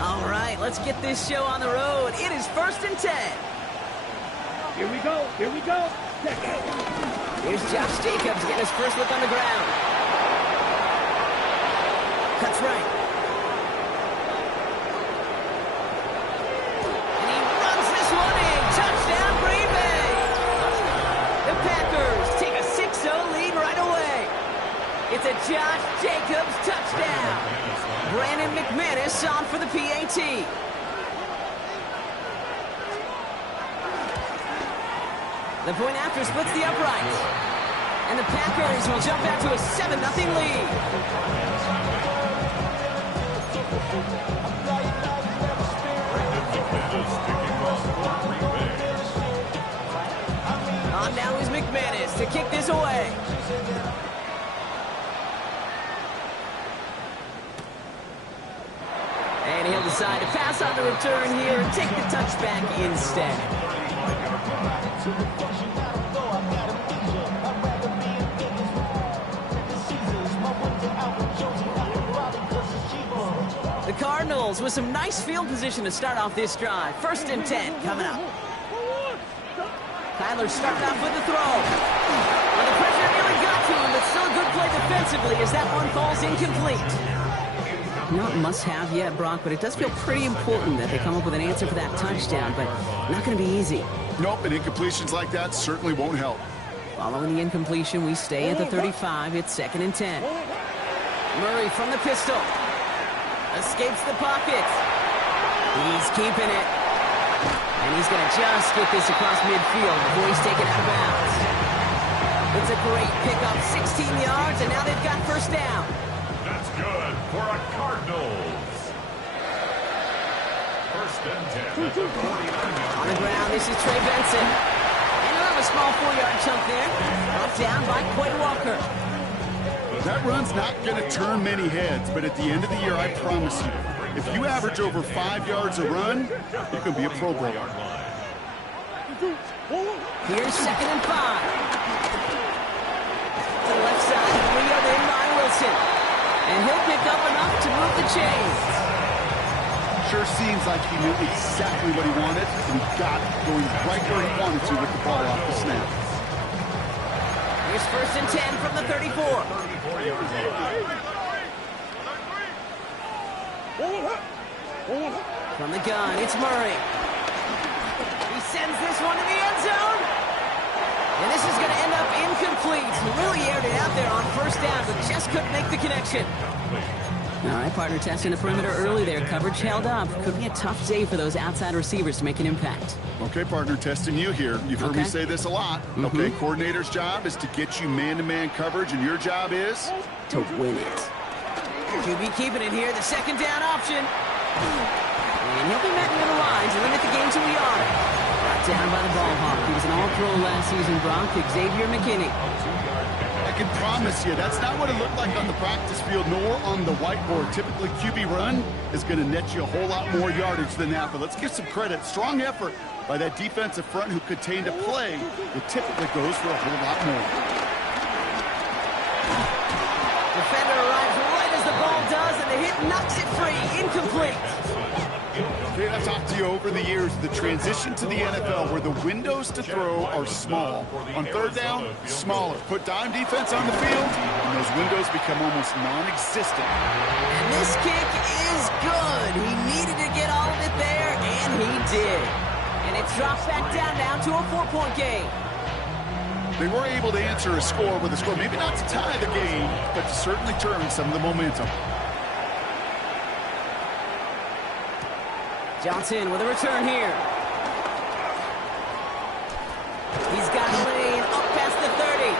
All right, let's get this show on the road. It is 1st and 10. Here we go. Here's Josh Jacobs getting his first look on the ground. Cuts right. And he runs this one in. Touchdown, Green Bay. The Packers take a 6-0 lead right away. It's a Josh Jacobs touchdown. Brandon McManus on for the PAT. The point after splits the uprights. And the Packers will jump back to a 7-0 lead. On now is McManus to kick this away. And he'll decide to pass on the return here and take the touchback instead. The Cardinals with some nice field position to start off this drive. 1st and 10 coming up. Kyler starting off with the throw. Well, the pressure nearly got to him, but still a good play defensively as that one falls incomplete. Not must-have yet, Brock, but it does feel pretty important that they come up with an answer for that touchdown, but not going to be easy. Nope, and incompletions like that certainly won't help. Following the incompletion, we stay at the 35. It's 2nd and 10. Murray from the pistol. Escapes the pocket. He's keeping it. And he's going to just get this across midfield before he's taken out of bounds. It's a great pickup, 16 yards, and now they've got 1st down. That's good for a Cardinals. 1st and 10 at the 49. On the ground, this is Trey Benson. And he'll have a small 4-yard chunk there. Brought down by Quay Walker. That run's not going to turn many heads, but at the end of the year, I promise you, if you average over 5 yards a run, you can be a Pro Bowler. Here's 2nd and 5. To the left side, wheeled in by Wilson. And he'll pick up enough to move the chains. Sure seems like he knew exactly what he wanted, and he got it, going right where he wanted to with the ball off the snap. Here's 1st and 10 from the 34. From the gun, it's Murray. He sends this one to the end zone. And this is going to end up incomplete. He really aired it out there on 1st down, but just couldn't make the connection. All right, partner, testing the perimeter early there. Coverage held up. Could be a tough day for those outside receivers to make an impact. Okay, partner, testing you here. You've heard me say this a lot. Okay, coordinator's job is to get you man-to-man coverage, and your job is? To win it. QB keeping it here, the 2nd down option. And he'll be met near the line to limit the game to a yard. Brought down by the ball hawk. He was an all-pro last season, Brock. Xavier McKinney. I can promise you, that's not what it looked like on the practice field, nor on the whiteboard. Typically, QB run is going to net you a whole lot more yardage than that. But let's give some credit. Strong effort by that defensive front who contained a play that typically goes for a whole lot more. Defender arrives right as the ball does, and the hit knocks it free. Incomplete. Okay, I've talked to you over the years, the transition to the NFL where the windows to throw are small. On 3rd down, smaller. Put dime defense on the field, and those windows become almost non-existent. And this kick is good. He needed to get all of it there, and he did. And it drops back down now to a 4-point game. They were able to answer a score with a score, maybe not to tie the game, but to certainly turn some of the momentum. Johnson with a return here. He's got a lane up past the 30.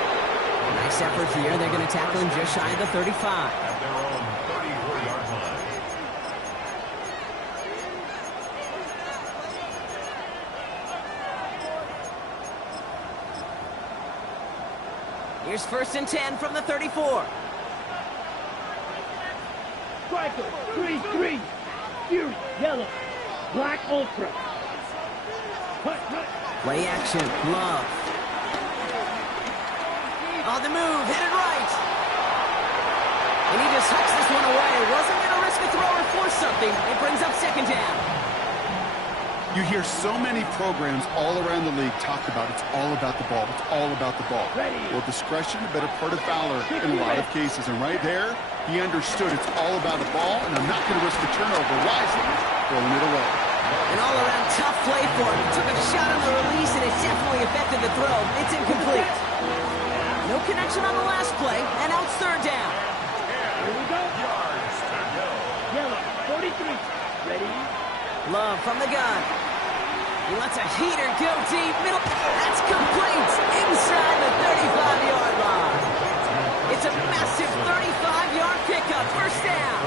Nice effort here. They're going to tackle him just shy of the 35. At their own 34-yard line. Here's 1st and 10 from the 34. Striker, 3-3. Fury, yellow. Black Ultra. Play action. Love. On the move. Headed right. And he just hucks this one away. Wasn't going to risk a throw or force something. It brings up 2nd second down. You hear so many programs all around the league talk about it's all about the ball. It's all about the ball. Well, discretion, a better part of valor in a lot of cases. And right there, he understood it's all about the ball, and I'm not going to risk a turnover wisely, throwing it away. An all-around tough play for him. He took a shot on the release, and it definitely affected the throw. It's incomplete. No connection on the last play, and now it's third down. Here we go. Yellow, 43. Ready? Love from the gun. He lets a heater go deep. Middle. That's complete. Inside the 35-yard line. It's a massive 35-yard pickup. First down.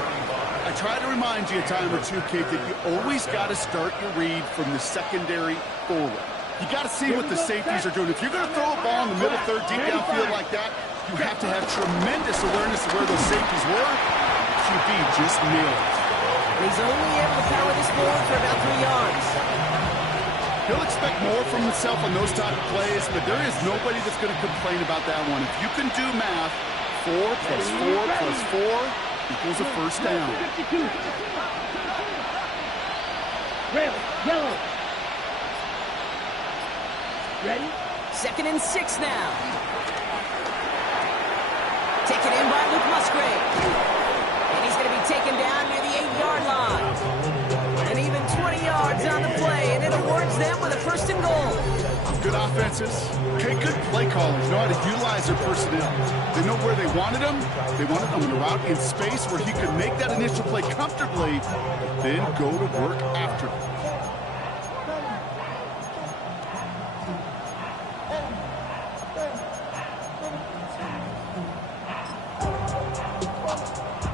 I try to remind you a time or two, Kate, that you always got to start your read from the secondary forward. You got to see what the safeties are doing. If you're going to throw a ball in the middle third, deep downfield like that, you have to have tremendous awareness of where those safeties were. QB just nailed it. He's only able to power this forward for about 3 yards. He'll expect more from himself on those type of plays, but there is nobody that's going to complain about that one. If you can do math, 4 plus 4 plus 4 equals a first down. 52. Rail, yellow. Ready? 2nd and 6 now. Taken in by Luke Musgrave. And he's going to be taken down near the 8-yard line. And even 20 yards on the play, and it awards them with a first and goal. Good offenses. Okay, good play callers know how to utilize their personnel. They know where they wanted them. They wanted them to route in space where he could make that initial play comfortably, then go to work after.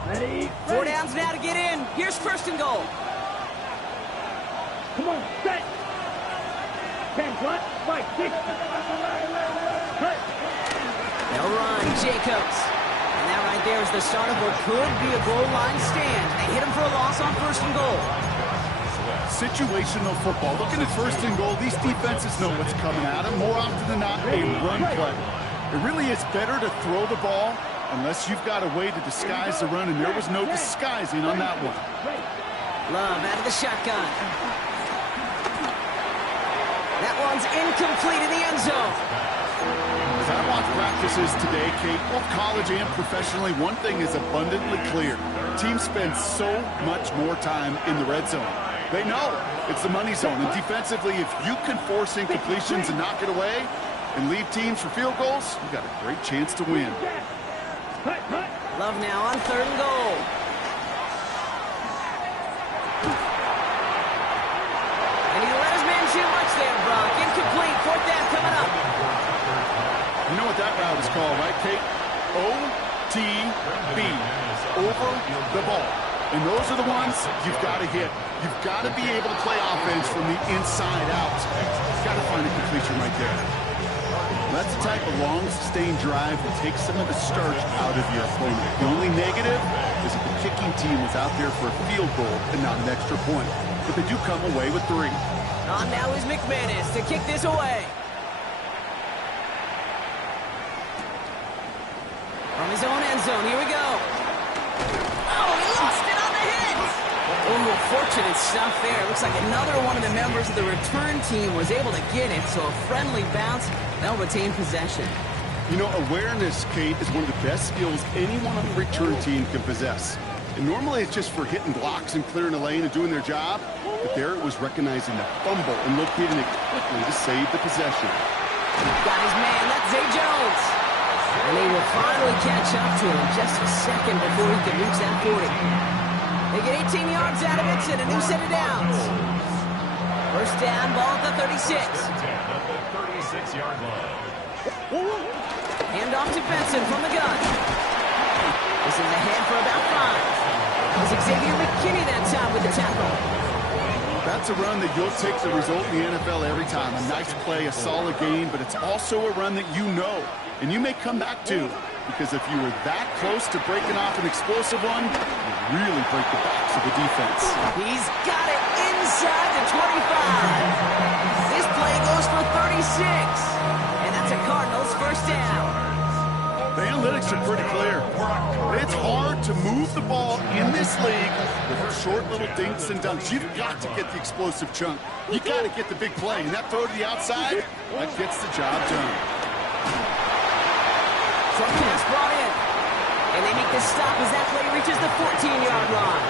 Ready? 4 downs now to get in. Here's first and goal. Come on, set. 10, what? 5, 6. Cut. They'll run, Jacobs. And that right there is the start of what could be a goal line stand. They hit him for a loss on first and goal. Situational football. Looking at first and goal, these defenses know what's coming at them. More often than not, a run play. It really is better to throw the ball unless you've got a way to disguise the run, and there was no disguising on that one. Love out of the shotgun. That one's incomplete in the end zone. As I watch practices today, Kate, both college and professionally, one thing is abundantly clear. Teams spend so much more time in the red zone. They know it's the money zone, and defensively, if you can force incompletions and knock it away and leave teams for field goals, you've got a great chance to win. Love now on third and goal. And he let his man too much there, Brock. Incomplete. Fourth down coming up. You know what that route is called, right, Kate? OTB, over the ball. And those are the ones you've got to hit. You've got to be able to play offense from the inside out. You've got to find a completion right there. That's the type of long, sustained drive that takes some of the starch out of your opponent. The only negative is that the kicking team was out there for a field goal and not an extra point. But they do come away with 3. On now is McManus to kick this away. From his own end zone, here we go. Oh, he lost it on the hit. Oh, fortunate stuff there. Looks like another one of the members of the return team was able to get it, so a friendly bounce. They'll retain possession. You know, awareness, Kate, is one of the best skills anyone on the return team can possess. And normally it's just for hitting blocks and clearing a lane and doing their job. But there it was recognizing the fumble and locating it quickly to save the possession. Got his man, that's Zay Jones. And they will finally catch up to him just a second before he can reach that 40. They get 18 yards out of it and a new set of downs. First down, ball at the 36. 36-yard line. Hand off to Benson from the gun. This is ahead for about 5. It was Xavier McKinney that time with the tackle. That's a run that you'll take the result in the NFL every time. A nice play, a solid game, but it's also a run that you know, and you may come back to, because if you were that close to breaking off an explosive one, you really break the backs of the defense. He's got it inside the 25. This play goes for 36, and that's a Cardinals first down. The analytics are pretty clear. It's hard to move the ball in this league with short little dinks and dunks. You've got to get the explosive chunk. You got to get the big play. And that throw to the outside, that gets the job done. Short pass brought in. And they make this stop as that play reaches the 14-yard line.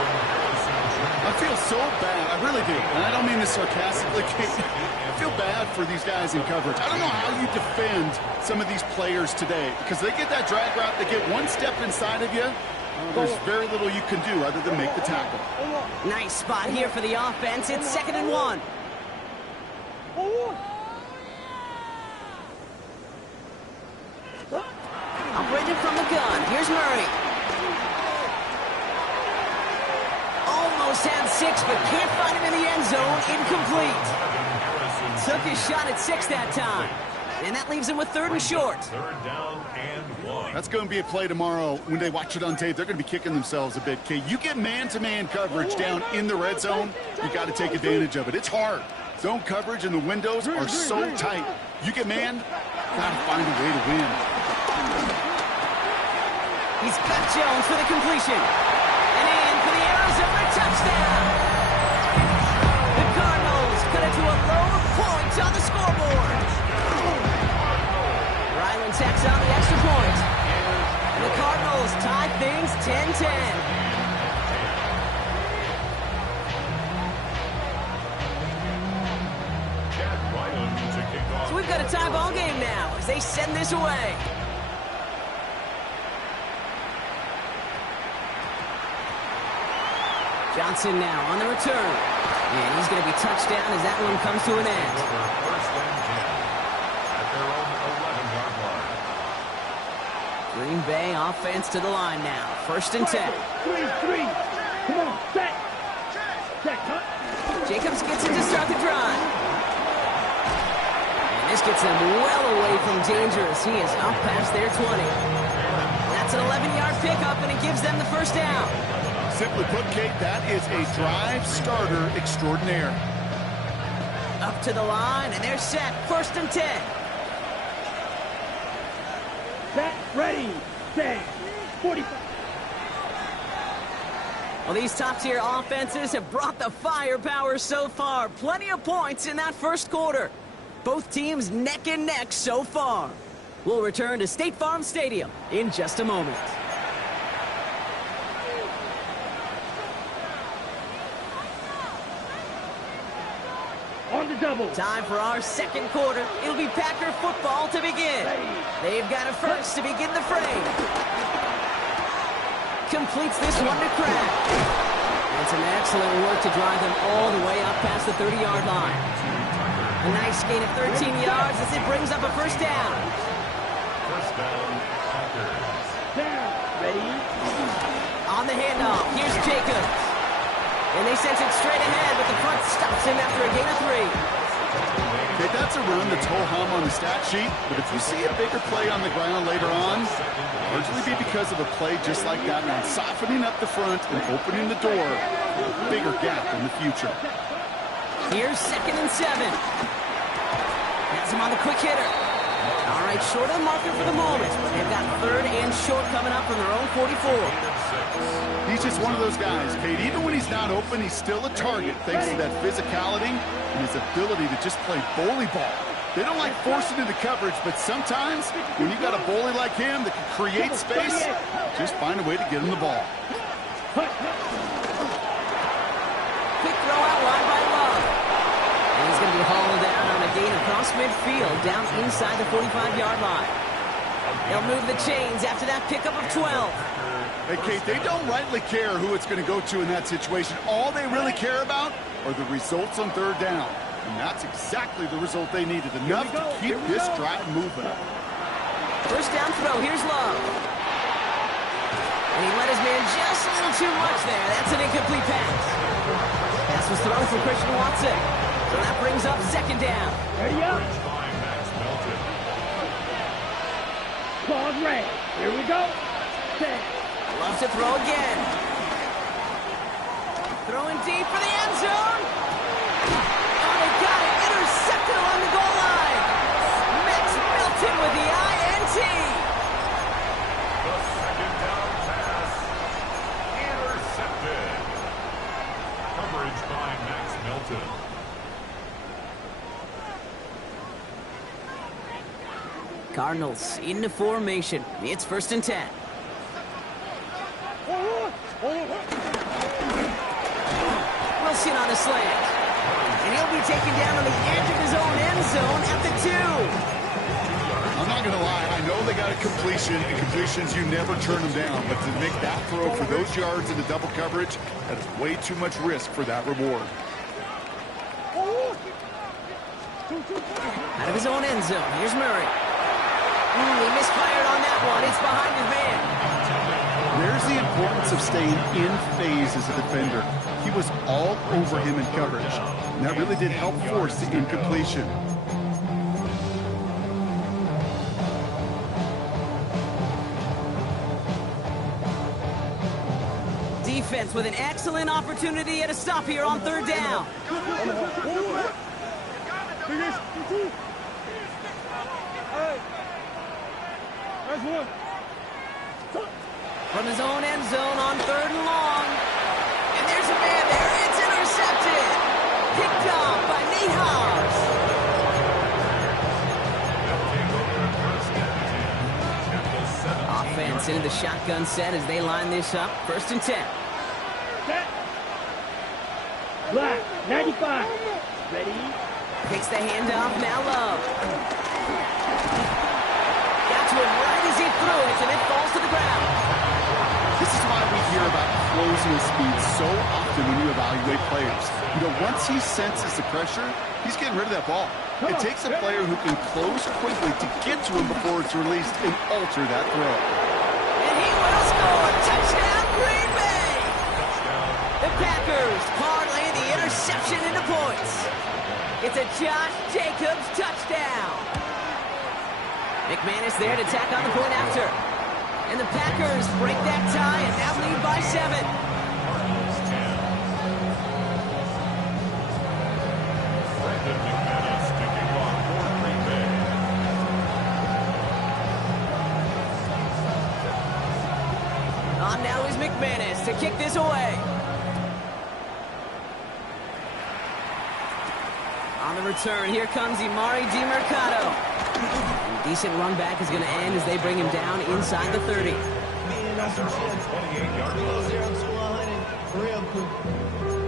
I feel so bad. I really do. And I don't mean this sarcastically. I feel bad for these guys in coverage. I don't know how you defend some of these players today because they get that drag route, they get one step inside of you. There's very little you can do other than make the tackle. Nice spot here for the offense. It's 2nd and 1. Operated from the gun. Here's Murray. Almost had 6, but can't find him in the end zone. Incomplete. Took his shot at 6 that time. And that leaves him with 3rd and short. 3rd down and 1. That's going to be a play tomorrow. When they watch it on tape, they're going to be kicking themselves a bit. Okay, you get man-to-man coverage down in the red zone, you got to take advantage of it. It's hard. Zone coverage and the windows are so tight. You get man, got to find a way to win. He's got Jones for the completion. And in for the Arizona touchdown. The Cardinals cut it to a low of points on the scoreboard. Ryland tacks on the extra point. And the Cardinals tie things 10-10. So we've got a tie ball game now as they send this away. Johnson now on the return. And he's going to be touched down as that one comes to an end. First and 10 at their own 11-yard line. Green Bay offense to the line now. 1st and 10. 3. Come on, set. Set, cut. Jacobs gets it to start the drive. And this gets them well away from danger as he is up past their 20. That's an 11-yard pickup, and it gives them the 1st down. Simply put, Kate, that is a drive starter extraordinaire. Up to the line, and they're set. 1st and 10. Set, ready, set. 45. Well, these top-tier offenses have brought the firepower so far. Plenty of points in that 1st quarter. Both teams neck and neck so far. We'll return to State Farm Stadium in just a moment. On the double. Time for our 2nd quarter. It'll be Packer football to begin. They've got a first to begin the frame. Completes this one to Kraft. And some excellent work to drive them all the way up past the 30-yard line. A nice gain of 13 yards as it brings up a 1st down. 1st down, Packers. Down, ready. On the handoff, here's Jacobs. And they send it straight ahead, but the front stops him after a gain of 3. Okay, that's a run that's ho-hum on the stat sheet, but if you see a bigger play on the ground later on, largely be because of a play just like that one, softening up the front and opening the door for a bigger gap in the future. Here's 2nd and 7. Has him on the quick hitter. All right, short of the marker for the moment, but they've got 3rd and short coming up from their own 44. He's just one of those guys, Kate. Even when he's not open, he's still a target thanks to that physicality and his ability to just play bully ball. They don't like forcing into coverage, but sometimes when you got a bully like him that can create space, just find a way to get him the ball. Quick throw out wide by Love. And he's going to be hauled down on a gain across midfield, down inside the 45-yard line. They'll move the chains after that pickup of 12. Hey, Kate, they don't rightly care who it's going to go to in that situation. All they really care about are the results on 3rd down. And that's exactly the result they needed, enough to keep this drive moving. 1st down throw, here's Love. And he let his man just a little too much there. That's an incomplete pass. Pass was thrown for Christian Watson. So that brings up 2nd down. Ready up. Claws red. Here we go. Set. Loves to throw again. Throwing deep for the end zone. Oh, they got it. Intercepted along the goal line. Max Melton with the INT. coverage by Max Milton. Cardinals into formation. It's 1st and 10. Wilson on a slant. And he'll be taken down on the edge of his own end zone at the 2. I'm not going to lie. I know they got a completion, and completions, you never turn them down. But to make that throw for those yards into double coverage, that is way too much risk for that reward. Out of his own end zone. Here's Murray. He misfired on that one. It's behind his man. There's the importance of staying in phase as a defender. He was all over him in coverage. And that really did help force the incompletion. Defense with an excellent opportunity at a stop here on 3rd down. From his own end zone on 3rd and long. And there's a man there. It's intercepted. Picked off by Nate Hobbs. Offense into the shotgun set as they line this up. 1st and 10. Set. Black, 95. Ready? Takes the handoff, now Love. Got to him right as he threw it, and it falls to the ground. This is why we hear about closing speed so often when you evaluate players. You know, once he senses the pressure, he's getting rid of that ball. It takes a player who can close quickly to get to him before it's released and alter that throw. And he will score. Touchdown, Green Bay. The Packers parlay the interception into points. It's a Josh Jacobs touchdown. McManus there to tack on the point after. And the Packers break that tie and now lead by 7. Brandon McManus kicking off for Green Bay. On now is McManus to kick this away. On the return, here comes Emari DeMercado. Decent run back is going to end as they bring him down inside the 30. That's our 28-yard line. 0 to 100 real quick.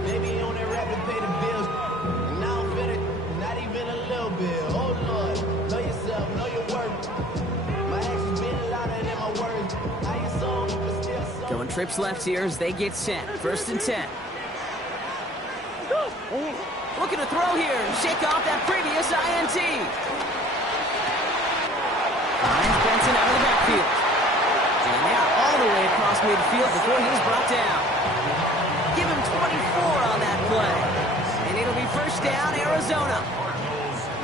Maybe on that rapid pay the bills. And now I'm fit it, not even a little bit. Oh Lord, know yourself, know your worth. My actions been louder than my words. I ain't song, but still song. Going trips left here as they get set. 1st and 10. Looking to throw here and shake off that previous INT. Finds Benson out of the backfield. And now all the way across midfield before he's brought down. Give him 24 on that play. And it'll be 1st down, Arizona.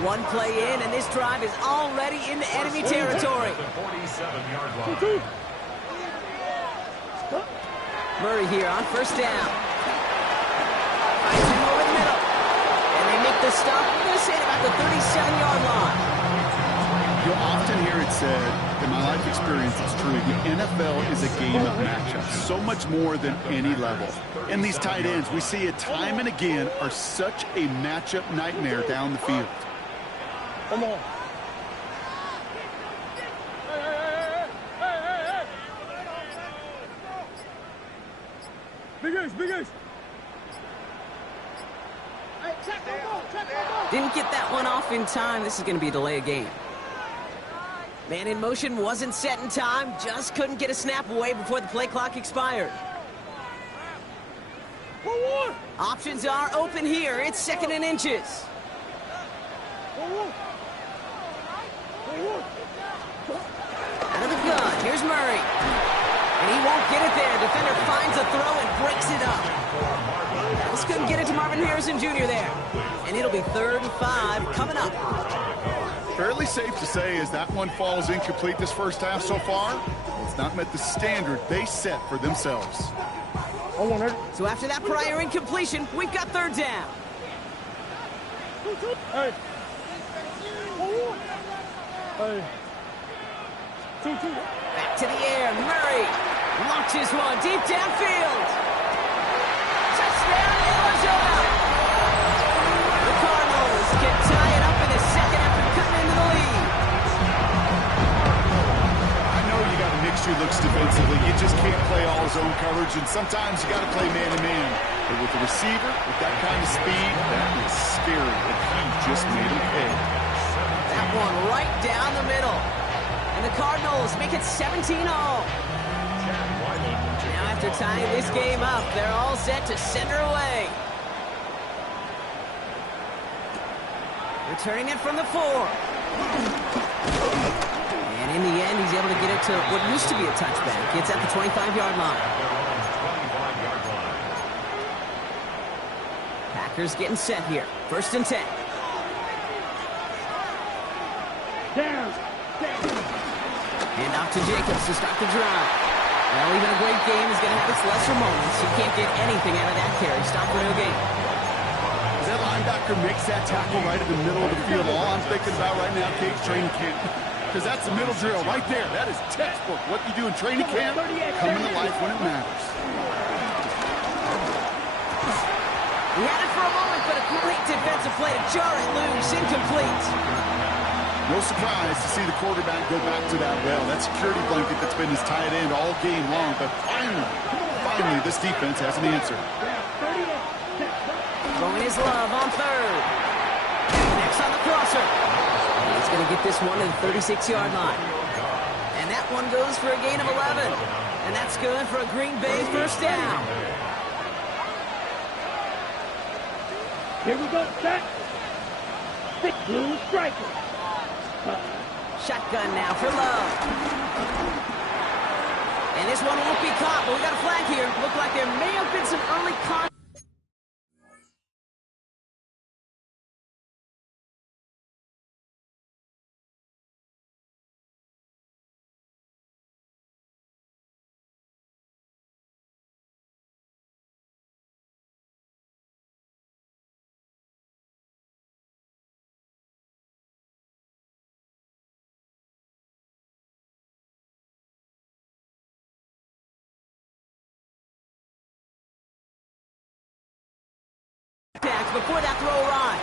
One play in, and this drive is already into enemy territory. The 47-yard line. Murray here on 1st down. Finds him over the middle. And they make the stop this in about the 37-yard line. You'll often hear it said, in my life experience, it's true, the NFL is a game of matchups, so much more than any level. And these tight ends, we see it time and again, are such a matchup nightmare down the field. Come on. Big Ace, Big Ace. Didn't get that one off in time. This is going to be a delay of game. Man in motion wasn't set in time. Just couldn't get a snap away before the play clock expired. Options are open here. It's 2nd and inches. Out of the gun. Here's Murray. And he won't get it there. Defender finds a throw and breaks it up. Just couldn't get it to Marvin Harrison Jr. there. And it'll be 3rd and 5 coming up. Fairly safe to say as that one falls incomplete this first half so far, it's not met the standard they set for themselves. So after that prior incompletion, we've got 3rd down. Hey. Hey. Back to the air. Murray launches one deep downfield. Touchdown, Arizona. looks defensively. You just can't play all zone coverage, and sometimes you got to play man-to-man. But with the receiver, with that kind of speed, that is scary, and he just made him pay. That one right down the middle. And the Cardinals make it 17-all. Now after tying this game up, they're all set to send her away. Returning it from the 4. And in the end, he's able to get it to what used to be a touchback. It's at the 25-yard line. Packers getting set here. 1st and 10. Down. Hand off to Jacobs to start the drive. Well, even a great game is going to have its lesser moments. You can't get anything out of that carry. Stop for no gain. As that linebacker makes that tackle right in the middle of the field, all I'm thinking about right now, Kate, training camp. Because that's the middle drill right there. That is textbook. What you do in training camp, coming to life when it matters. He had it for a moment, but a great defensive play to jar it loose. Incomplete. No surprise to see the quarterback go back to that well. That security blanket that's been his tight end all game long. But finally, this defense has an answer. Throwing his love on 3rd. Next on the crosser. He's going to get this one to the 36-yard line. And that one goes for a gain of 11. And that's good for a Green Bay 1st down. Here we go, set. 6 blue strikers. Shotgun now for Love. And this one won't be caught, but we got a flag here. Looked like there may have been some early contact. Before that throw arrives.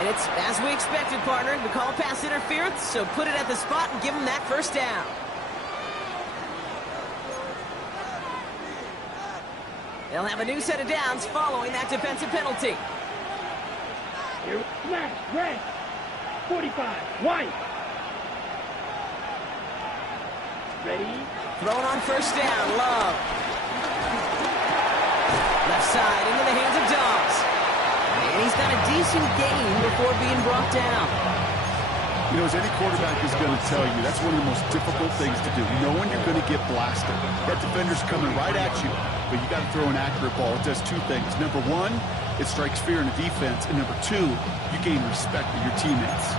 And it's as we expected, partner. We call pass interference, so put it at the spot and give them that 1st down. They'll have a new set of downs following that defensive penalty. Here, smash, red. 45, white. Ready? Thrown on 1st down, Love. Left side into the hands of Dobbs. And he's got a decent gain before being brought down. You know, as any quarterback is going to tell you, that's one of the most difficult things to do, knowing you're going to get blasted. That defender's coming right at you, but you got to throw an accurate ball. It does 2 things. Number 1, it strikes fear in the defense. And number 2, you gain respect of your teammates.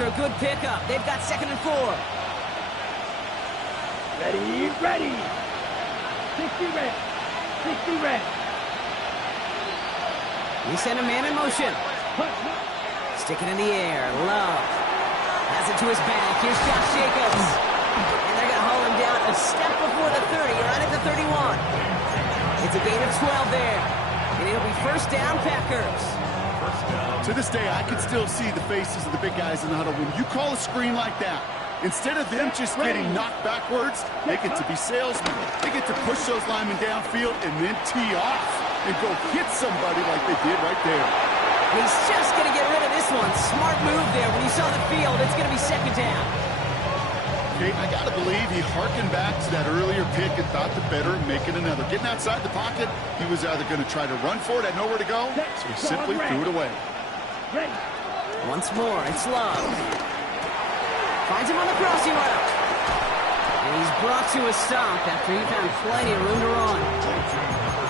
After a good pickup, they've got 2nd and 4. Ready. 60 red. 60 red. We send a man in motion. Stick it in the air. Love has it to his back. Here's Josh Jacobs. And they're going to haul him down a step before the 30, right at the 31. It's a gain of 12 there. And it'll be 1st down, Packers. To this day, I can still see the faces of the big guys in the huddle. When you call a screen like that, instead of them just getting knocked backwards, they get to be salesmen. They get to push those linemen downfield and then tee off and go hit somebody like they did right there. He's just going to get rid of this one. Smart move there. When you saw the field, it's going to be 2nd down. Okay, I got to believe he harkened back to that earlier pick and thought the better and make it another. Getting outside the pocket, he was either going to try to run for it, had nowhere to go, so he simply threw it away. Ready. Once more, it's Love. Finds him on the crossing route. And he's brought to a stop after he found plenty of room to run.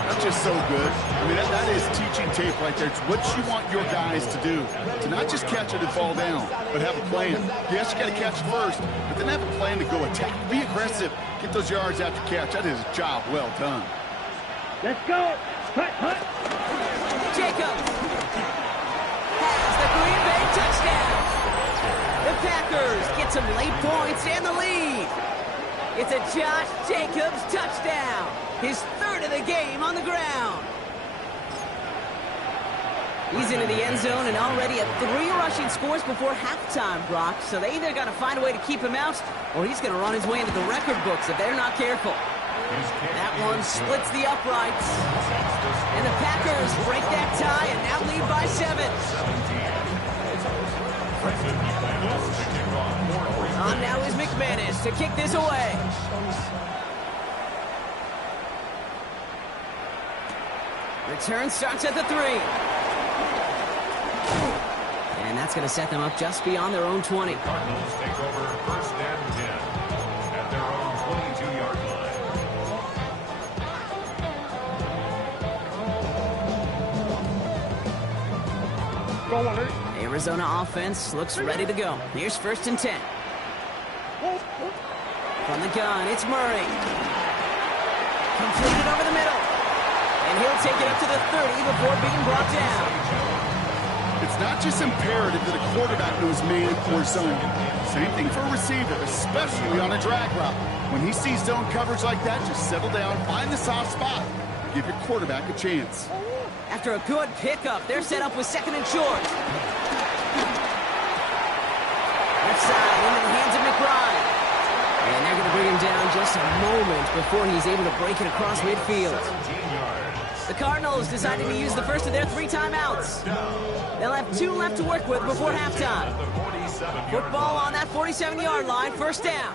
That's just so good. I mean, that is teaching tape right there. It's what you want your guys to do. To not just catch it and fall down, but have a plan. Yes, you got to catch it first, but then have a plan to go attack. Be aggressive. Get those yards after catch. That is a job well done. Let's go. Hut. Jacobs has the Green Bay touchdown. The Packers get some late points and the lead. It's a Josh Jacobs touchdown. His 3rd of the game on the ground. He's into the end zone and already at 3 rushing scores before halftime, Brock. So they either got to find a way to keep him out, or he's going to run his way into the record books if they're not careful. That one splits the uprights. And the Packers break that tie and now lead by 7. On now is McManus to kick this away. Return starts at the 3. And that's going to set them up just beyond their own 20. Cardinals take over 1st and 10 at their own 22-yard line. Arizona offense looks ready to go. Here's 1st and 10. From the gun, it's Murray. Completed over the middle. And he'll take it up to the 30 before being brought down. It's not just imperative that a quarterback knows man or zone. Same thing for a receiver, especially on a drag route. When he sees zone coverage like that, just settle down, find the soft spot. Give your quarterback a chance. After a good pickup, they're set up with 2nd and short. Left side into the hands of McBride. And they're going to bring him down just a moment before he's able to break it across midfield. The Cardinals decided to use the first of their 3 timeouts. They'll have 2 left to work with before halftime. Football on that 47-yard line, 1st down.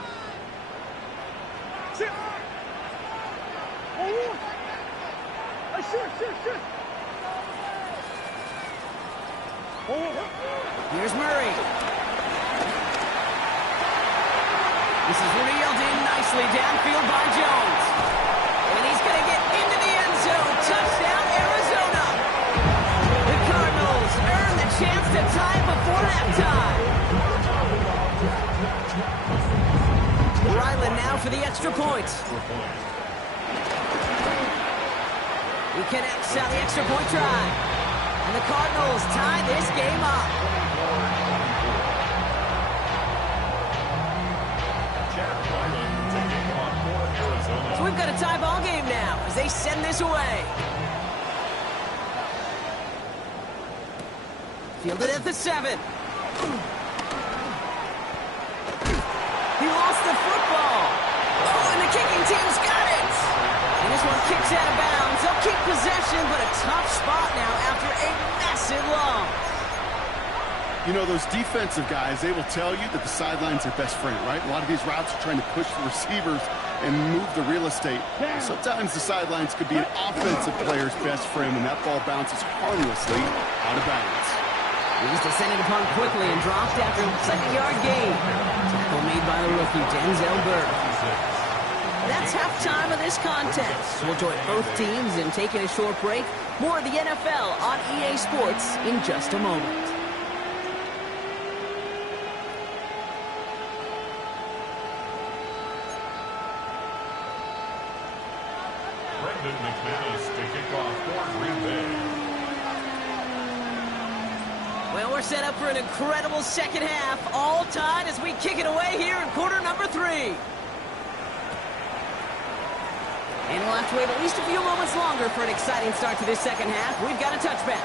Here's Murray. This is reeled in nicely downfield by Jones. And he's going to get into the end zone. Touchdown, Arizona. The Cardinals earn the chance to tie before halftime. Ryland now for the extra point. He connects on the extra point try. And the Cardinals tie this game up. So we've got a tie ball game now as they send this away. Fielded at the 7. He lost the football. Oh, and the kicking team's got it. And this one kicks out of bounds. They'll keep possession, but a tough spot now after a massive loss. You know, those defensive guys, they will tell you that the sideline's their best friend, right? A lot of these routes are trying to push the receivers and move the real estate. Sometimes the sidelines could be an offensive player's best friend when that ball bounces harmlessly out of bounds. He's descended upon quickly and dropped after a 2nd-yard gain. Tackle made by the rookie, Denzel Burke. That's halftime of this contest. We'll join both teams in taking a short break. More of the NFL on EA Sports in just a moment. Brendan McManus to kick off for Green Bay. Well, we're set up for an incredible second half. All tied as we kick it away here in quarter number 3. And we'll have to wait at least a few moments longer for an exciting start to this second half. We've got a touchback.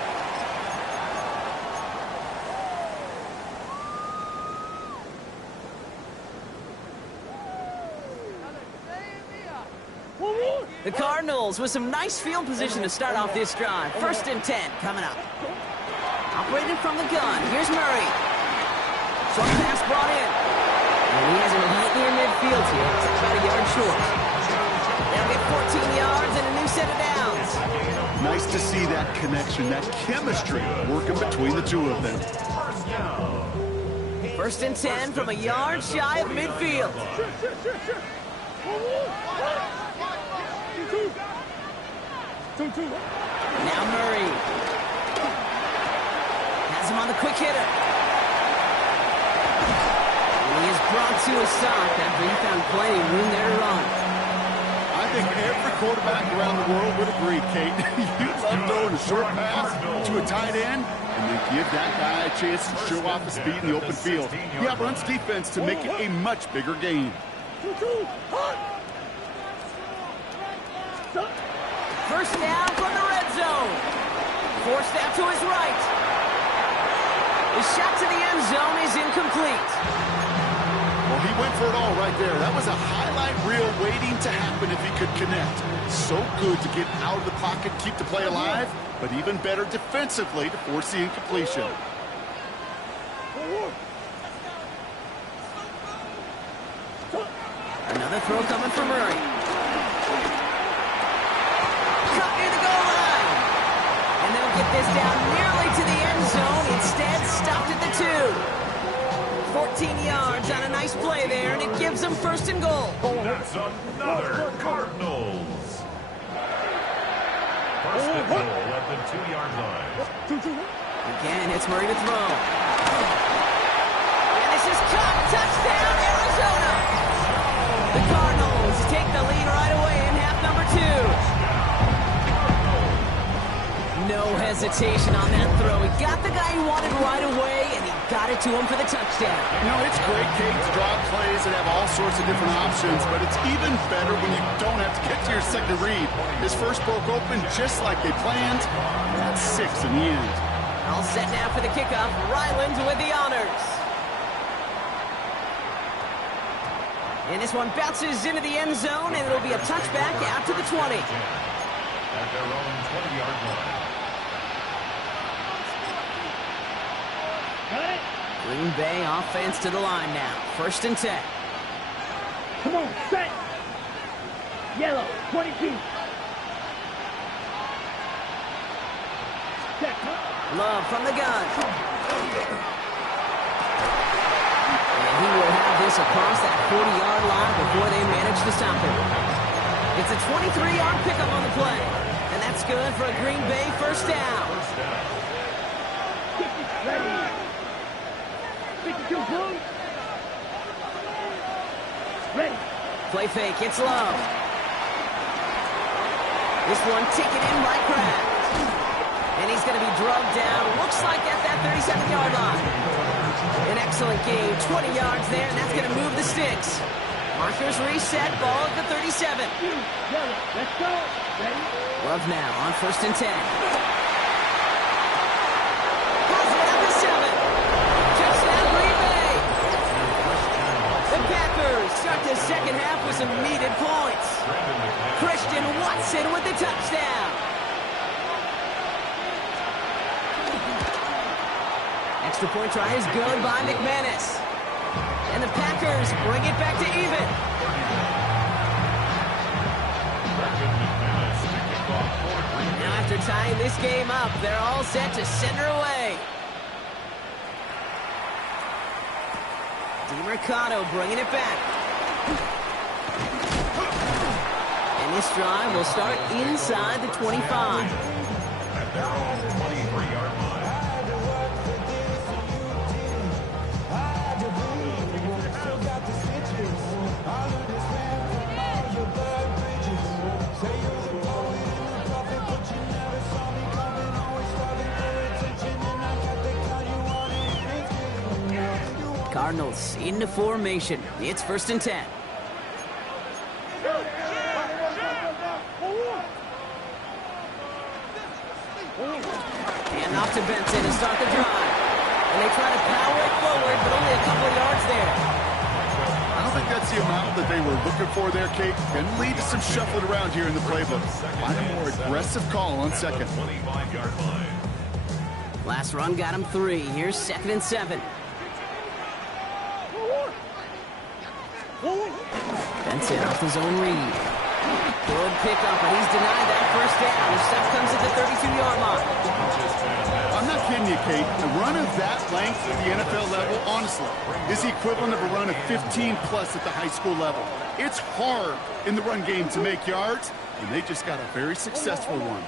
The Cardinals with some nice field position to start off this drive. 1st and 10 coming up. Operated from the gun. Here's Murray. Short pass brought in. And he has him right near midfield here. It's about a yard short. They'll get 14 yards and a new set of downs. Nice to see that connection, that chemistry working between the two of them. 1st and 10 from a yard shy of midfield. Now Murray. Has him on the quick hitter. And he is brought to a stop after he found plenty of room there to run. I think every quarterback around the world would agree, Kate. You love throwing a short pass to a tight end and then give that guy a chance to show off his speed in the open field. He outruns defense to make it a much bigger gain. First down from the red zone. Forced out to his right. The shot to the end zone is incomplete. Well, he went for it all right there. That was a highlight reel waiting to happen if he could connect. So good to get out of the pocket, keep the play alive, but even better defensively to force the incompletion. Another throw coming from Murray. Cut near the goal line. And they'll get this down nearly to the end zone. Instead, stopped at the 2. 14 yards on a nice play there, and it gives them first and goal. That's another Cardinals. First and goal at the 2-yard line. Again, it's Murray to throw. And this is caught. Touchdown, Arizona. The Cardinals take the lead right away in half number 2. No hesitation on that throw. He got the guy he wanted right away, and he got it to him for the touchdown. You know, it's great, Kate, to draw plays and have all sorts of different options, but it's even better when you don't have to get to your second read. His first broke open just like they planned. That's 6 in the end. All set now for the kickoff. Ryland with the honors. And this one bounces into the end zone, and it'll be a touchback out to the 20. At their own 20-yard line. Green Bay offense to the line now. First and 10. Come on, set. Yellow, 22. Set. Love from the gun. And he will have this across that 40-yard line before they manage to stop him. It's a 23-yard pickup on the play. And that's good for a Green Bay first down. Ready. 52 blue. Ready. Play fake, it's Love. This one taken in by Kraft. And he's going to be drugged down, looks like at that 37-yard line. An excellent game, 20 yards there, and that's going to move the sticks. Markers reset, ball at the 37. Let's go. Ready. Love now on first and 10. Pulls it out to 7. Touchdown Green Bay. The Packers start the second half with some needed points. Christian Watson with the touchdown. Extra point try is good by McManus. And the Packers bring it back to even. Now after tying this game up, they're all set to send her away. DiMercato bringing it back. And this drive will start inside the 25. At their own 23-yard line. Cardinals into formation. It's first and 10. And off to Benson to start the drive. And they try to power it forward, but only a couple of yards there. I don't think that's the amount that they were looking for there, Kate. Going to lead to some shuffling around here in the playbook. Find a more aggressive call on second. 25-yard line. Last run got him 3. Here's second and 7. Benson off his own read. Good pickup, but he's denied that first down. His stop comes at the 32-yard line. I'm not kidding you, Kate. A run of that length at the NFL level, honestly, is the equivalent of a run of 15-plus at the high school level. It's hard in the run game to make yards, and they just got a very successful one.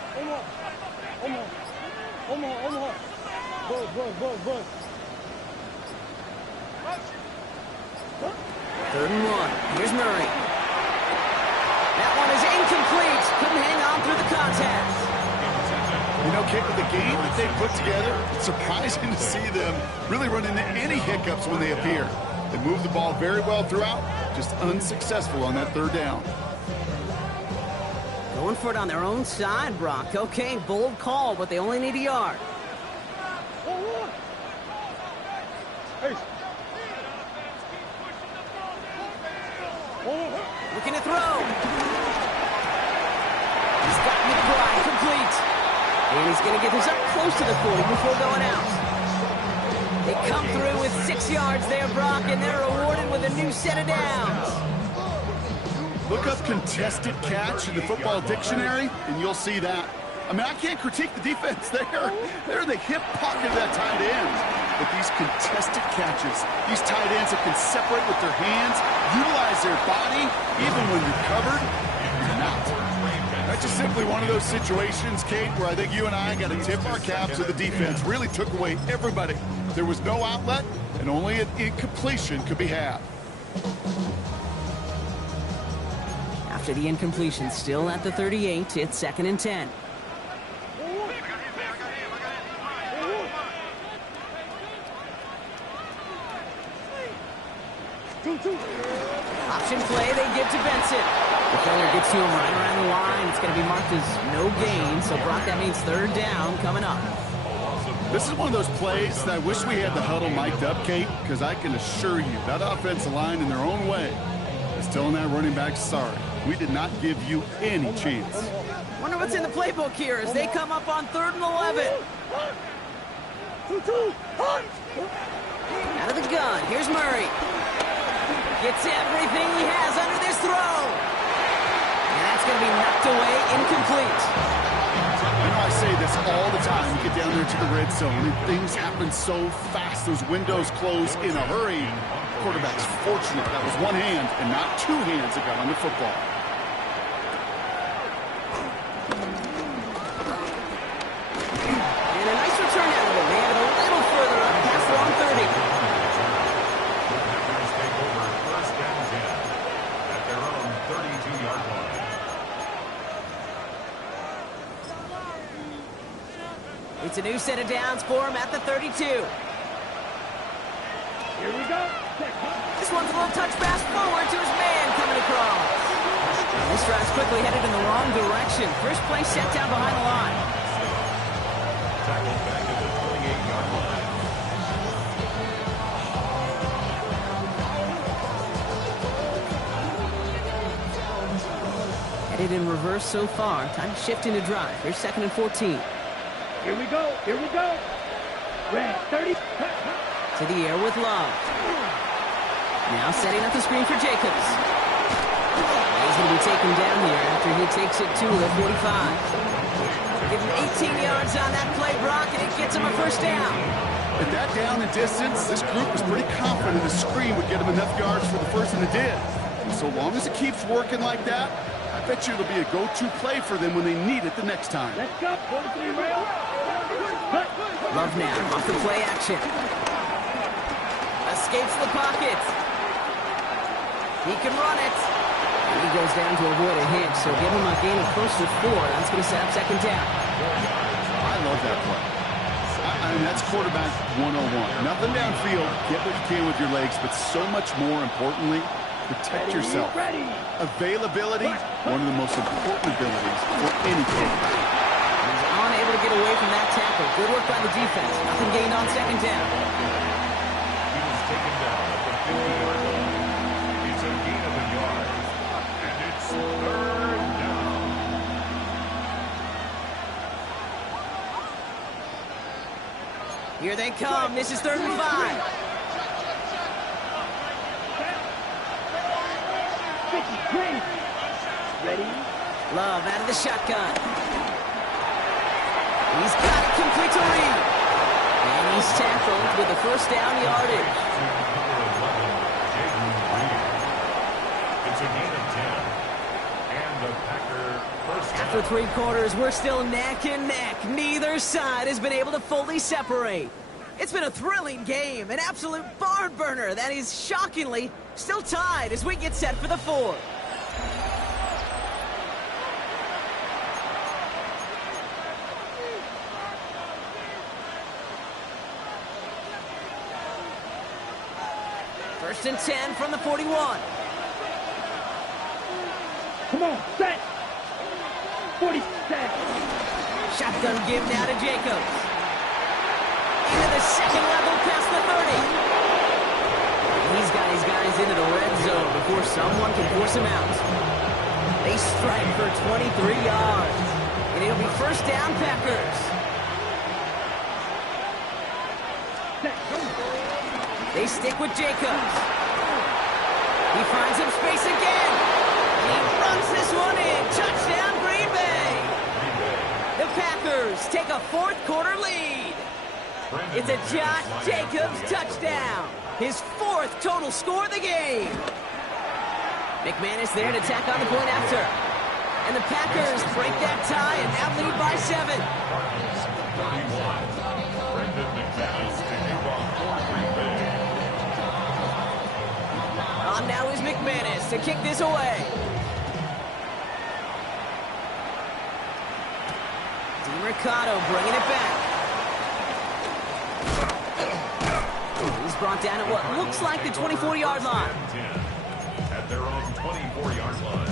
Third and 1. Here's Murray. That one is incomplete. Couldn't hang on through the contact. You know, Kate, with the game that they put together, it's surprising to see them really run into any hiccups when they appear. They move the ball very well throughout, just unsuccessful on that third down. Going for it on their own side, Brock. Okay, bold call, but they only need a yard. Looking to throw. He's got McBride complete. And he's going to get this up close to the 40 before going out. They come through with 6 yards there, Brock, and they're rewarded with a new set of downs. Look up contested catch in the football dictionary, and you'll see that. I mean, I can't critique the defense there. They're the hip pocket of that tight end. But these contested catches, these tight ends that can separate with their hands, utilize their body, even when you're covered, you're not. That's just simply one of those situations, Kate, where I think you and I got to tip our caps to the defense. Really took away everybody. There was no outlet, and only an incompletion could be had. After the incompletion, still at the 38, it's 2nd and 10. Option play they give to Benson. Defender gets to him right around the line. It's going to be marked as no gain. So, Brock, that means 3rd down coming up. This is one of those plays that I wish we had the huddle mic'd up, Kate, because I can assure you that offensive line in their own way is telling that running back, sorry, we did not give you any chance. Wonder what's in the playbook here as they come up on 3rd and 11. Out of the gun, here's Murray. Gets everything he has under this throw. And that's going to be knocked away, incomplete. I know I say this all the time. You get down there to the red zone, and things happen so fast. Those windows close in a hurry. The quarterback's fortunate that was one hand and not 2 hands that got on the football. And a nice return out of it. They have it a little further up past their own 30. It's a new set of downs for him at the 32. Here we go. This one's a little touch pass forward to his man coming across. This drive's quickly headed in the wrong direction. First play set down behind the line. Tackled back at the 28-yard line. Headed in reverse so far. Time to shift into drive. Here's 2nd and 14. Here we go. Here we go. Red 30. To the air with Love. Now setting up the screen for Jacobs. He's going to be taken down here after he takes it to the 45. Give him 18 yards on that play, Brock, and it gets him a 1st down. At that down and distance, this group was pretty confident the screen would get them enough yards for the 1st, and it did. And so long as it keeps working like that, I bet you it'll be a go-to play for them when they need it the next time. Let's go. 43 rail. Love now off the play action. Escapes the pocket. He can run it. And he goes down to avoid a hit, so give him a gain of close to 4. That's going to set up 2nd down. I love that play. I mean, that's quarterback 101. Nothing downfield, get what you can with your legs, but so much more importantly, protect yourself. Availability, one of the most important abilities for any quarterback. He's unable to get away from that tackle. Good work by the defense. Nothing gained on 2nd down. He was taken down at the 50-yard line. It's a gain of a yard. And it's 3rd down. Here they come. This is 3rd and 5. Ready? Love out of the shotgun. He's got it complete to Reed. And he's tackled with the 1st down yardage. It's a gain of 10. And the Packer first down. After 3 quarters, we're still neck and neck. Neither side has been able to fully separate. It's been a thrilling game, an absolute barn burner that is shockingly still tied as we get set for the 4th. First and 10 from the 41. Come on, set. 40 Shotgun give now to Jacobs. Into the second level past the 30. He's got his guys into the red zone before someone can force him out. They strike for 23 yards. And it'll be first down, Packers. They stick with Jacobs. He finds some space again. He runs this one in. Touchdown, Green Bay. The Packers take a fourth quarter lead. It's a Josh Jacobs touchdown. His fourth total score of the game. McManus there to tack on the point after. And the Packers break that tie and now lead by 7. On now is McManus to kick this away. DeMercado bringing it back. He's brought down at what looks like the 24-yard line. At their own 24-yard line.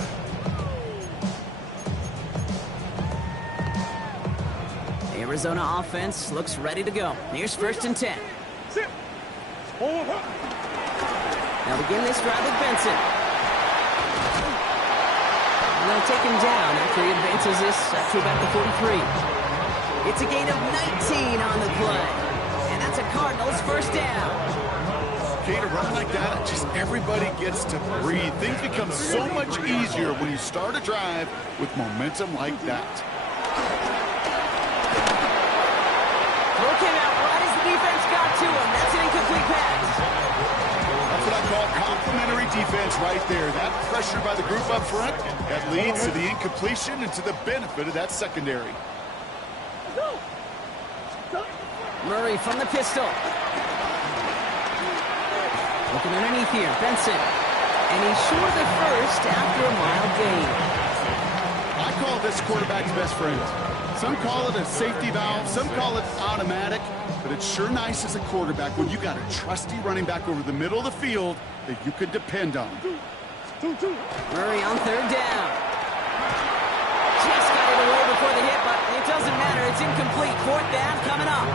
The Arizona offense looks ready to go. Here's first and 10. They'll begin this drive with Benson. And they'll take him down after he advances this up to about the 43. It's a gain of 19 on the play. And that's a Cardinals first down. Okay, to run like that, just everybody gets to breathe. Things become so much easier when you start a drive with momentum like that. Throw came out right as the defense got to him. That's an incomplete pass. That's what I call complimentary defense right there. That pressure by the group up front, that leads to the incompletion and to the benefit of that secondary. Murray from the pistol. Looking underneath here, Benson. And he's short of the first after a mild gain. I call this quarterback's best friend. Some call it a safety valve, some call it automatic, but it's sure nice as a quarterback when you got a trusty running back over the middle of the field that you can depend on. Murray on third down. Just got it away before the hit, but it doesn't matter. It's incomplete. Fourth down coming up.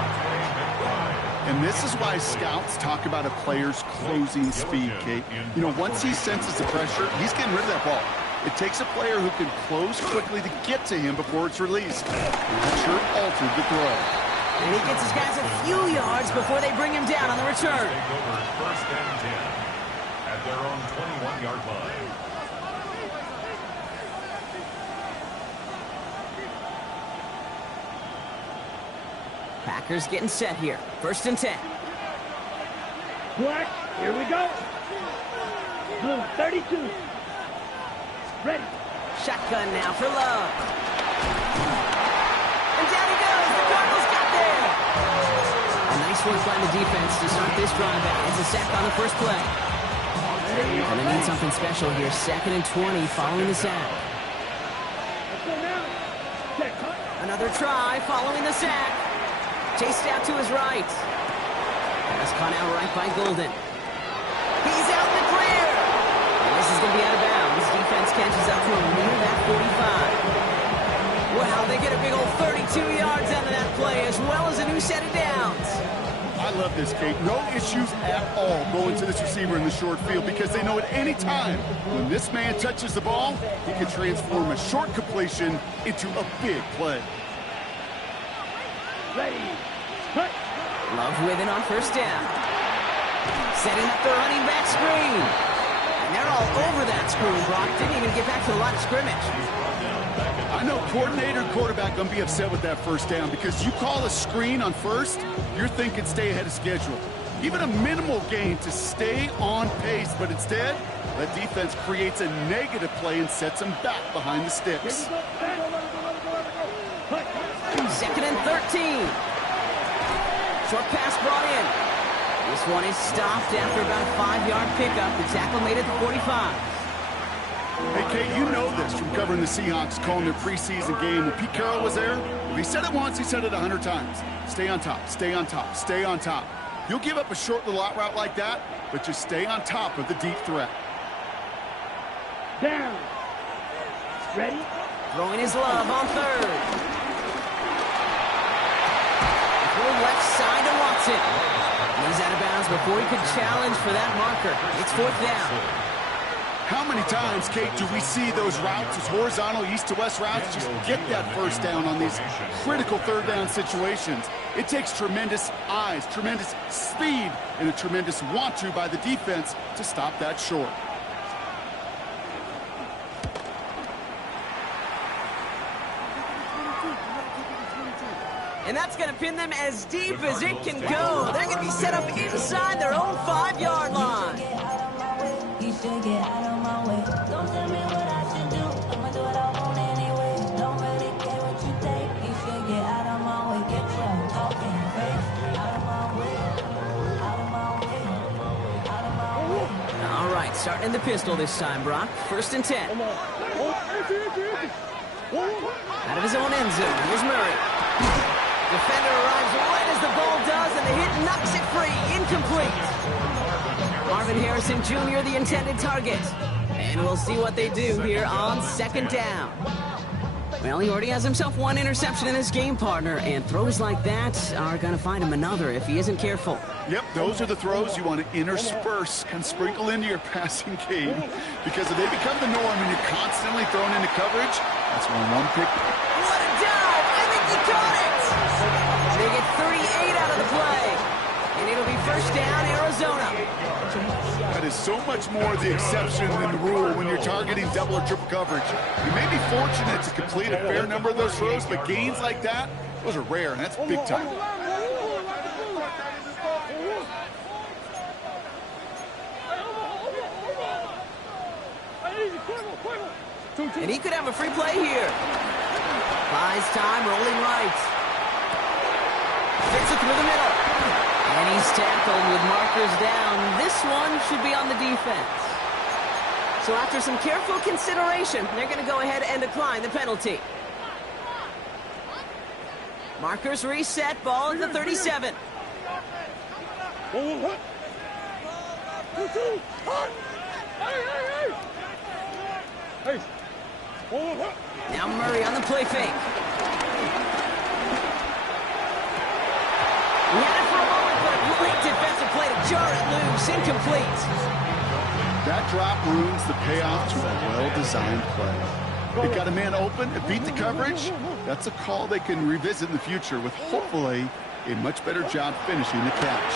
And this is why scouts talk about a player's closing speed, Kate. You know, once he senses the pressure, he's getting rid of that ball. It takes a player who can close quickly to get to him before it's released. And that sure altered the throw. And he gets his guys a few yards before they bring him down on the return. Take over first and 10 at their own 21-yard line. Packers getting set here. First and 10. Black, here we go. Blue 32. Ready. Shotgun now for Love. And down he goes. The Cardinals got there. A nice work by the defense to start this drive out. It's a sack on the first play. And they need something special here. Second and 20 following the sack. Let's go now. Check. Another try following the sack. Chased out to his right. Pass caught out right by Golden. He's out in the clear. And this is going to be out of bounds. Defense catches up to him near that 45. Wow, they get a big old 32 yards out of that play, as well as a new set of downs. I love this, Kate. No issues at all going to this receiver in the short field because they know at any time when this man touches the ball, he can transform a short completion into a big play. Ready. Cut. Love with it on first down. Setting up the running back screen. And they're all over that screen, Brock. Didn't even get back to the line of scrimmage. I know coordinator and quarterback going to be upset with that first down because you call a screen on first, you're thinking stay ahead of schedule. Even a minimal gain to stay on pace, but instead, that defense creates a negative play and sets them back behind the sticks. Second and 13. Short pass brought in. This one is stopped after about a 5-yard pickup. The tackle made it to 45. Hey, Kate, you know this from covering the Seahawks, calling their preseason game. When Pete Carroll was there, if he said it once, he said it 100 times. Stay on top, stay on top, stay on top. You'll give up a short little out route like that, but just stay on top of the deep threat. Down. Ready. Throwing his love on third. Throw left side to Watson. He's out of bounds before he could challenge for that marker. It's fourth down. How many times, Kate, do we see those routes, those horizontal east-to-west routes, just get that first down on these critical third down situations? It takes tremendous eyes, tremendous speed, and a tremendous want-to by the defense to stop that short. And that's going to pin them as deep as it can go. They're going to be set up inside their own 5-yard line. You should get out of my way. Don't tell me what I should do. I'ma do what I want anyway. Don't really care what you think. You should get out of my way. Get your talking face out of my way. Out of my way. Out of my way. All right, starting in the pistol this time, Brock. First and 10. Out of his own end zone, here's Murray. Defender arrives right as the ball does, and the hit knocks it free. Incomplete. Marvin Harrison Jr., the intended target. And we'll see what they do here on second down. Well, he already has himself one interception in his game, partner, and throws like that are going to find him another if he isn't careful. Yep, those are the throws you want to intersperse, kind of sprinkle into your passing game, because if they become the norm and you're constantly thrown into coverage, that's when one pick. What a dive! I think he caught it! They get 38 out of the play, and it'll be first down, Arizona. That is so much more the exception than the rule when you're targeting double or triple coverage. You may be fortunate to complete a fair number of those throws, but gains like that, those are rare, and that's big time. And he could have a free play here. Buys time, rolling right. Fits it through the middle. And he's tackled with markers down. This one should be on the defense. So after some careful consideration, they're going to go ahead and decline the penalty. Markers reset, ball at the 37. Now Murray on the play fake. He had it for a moment, but a great defensive play to jar it loose. Incomplete. That drop ruins the payoff to a well-designed play. It got a man open, it beat the coverage. That's a call they can revisit in the future with hopefully a much better job finishing the catch.